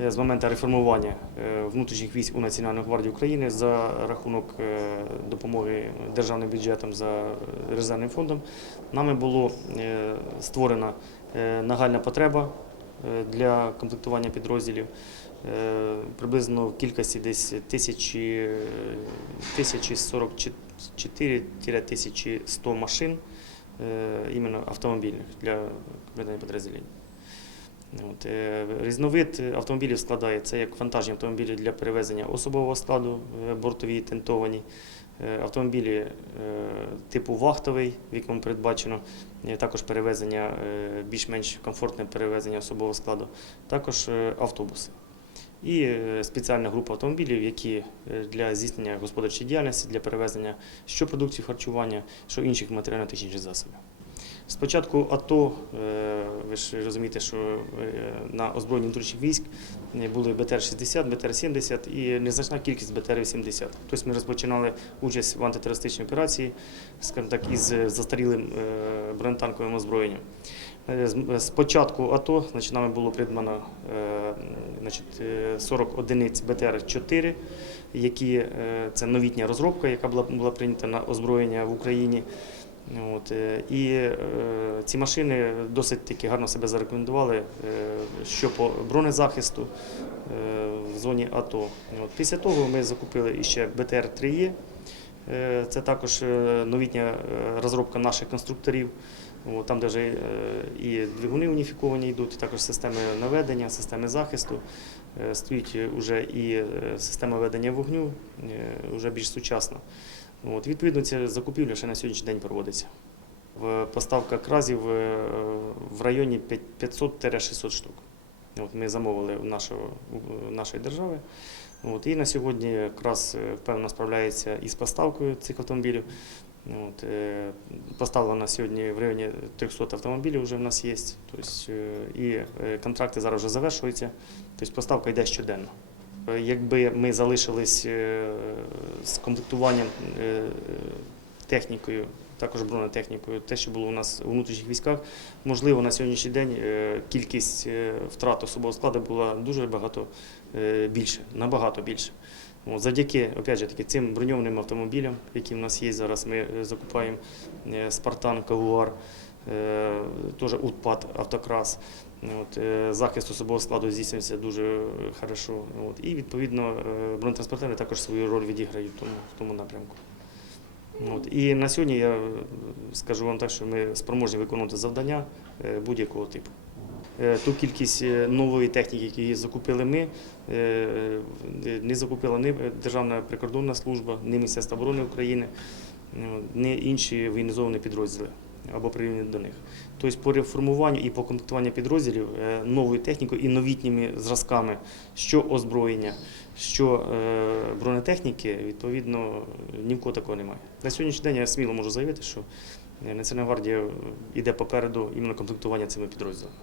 е, з моменту реформування е, внутрішніх військ у Національну гвардію України за рахунок е, допомоги державним бюджетом за резервним фондом, нами було е, створена нагальна потреба для комплектування підрозділів. Приблизно в кількості десь тисячі, е, 1044-1100 машин іменно автомобільних для комплектування підрозділень. От, е, різновид автомобілів складає це як вантажні автомобілі для перевезення особового складу, е, бортові тентовані, е, автомобілі типу вахтовий, в якому передбачено також перевезення, більш-менш комфортне перевезення особового складу, також автобуси. І спеціальна група автомобілів, які для здійснення господарчої діяльності, для перевезення що продуктів харчування, що інших матеріально-технічних засобів. Спочатку АТО, е, ви ж розумієте, що е, на озброєнні внутрішніх військ е, були БТР-60, БТР-70 і незначна кількість БТР-70. Тобто ми розпочинали участь в антитерористичній операції, скажімо так, із застарілим бронетанковим озброєнням. Е, з- З початку АТО нами було придбано значить, е, 40 одиниць БТР-4, які це новітня розробка, яка була, була прийнята на озброєння в Україні. От, е, і е, ці машини досить таки гарно себе зарекомендували, е, що по бронезахисту в зоні АТО. От, після того ми закупили іще БТР-3Е. Е, Це також новітня розробка наших конструкторів. Там, де вже і двигуни уніфіковані йдуть, і також системи наведення, системи захисту. Стоїть вже і система ведення вогню, вже більш сучасна. От, відповідно, ця закупівля ще на сьогоднішній день проводиться. В- Поставка кразів е, в районі 500-600 штук. От ми замовили в нашого, нашої держави. От, і на сьогодні якраз е, впевнено справляється із поставкою цих автомобілів. От, е, поставлено сьогодні в районі 300 автомобілів вже в нас є. Тобто, і контракти зараз вже завершуються. Тобто поставка йде щоденно. Е, Якби ми залишились е, з комплектуванням е, технікою, також бронетехнікою, те, що було у нас у внутрішніх військах, можливо, на сьогоднішній день кількість втрат особового складу була дуже багато більше, набагато більше. Завдяки опять же, таки, цим броньованим автомобілям, які в нас є зараз, ми закупаємо Спартан, Кавуар, е, теж Утпад, Автокрас. От, е, захист особового складу здійснюється дуже хорошо. От, і відповідно е, бронетранспортери також свою роль відіграють в тому, в тому напрямку. От, і на сьогодні я е, скажу вам так, що ми спроможні виконувати завдання будь-якого типу. Ту кількість нової техніки, яку закупили ми, не закупила ні Державна прикордонна служба, ні Міністерство оборони України, ну, ні інші воєнізовані підрозділи або прирівняні до них. Тобто по реформуванню і по комплектуванню підрозділів е, новою технікою і новітніми зразками, що озброєння, що е, бронетехніки, відповідно, ні в кого такого немає. На сьогоднішній день я сміло можу заявити, що е, Національна гвардія йде попереду іменно комплектування цими підрозділами.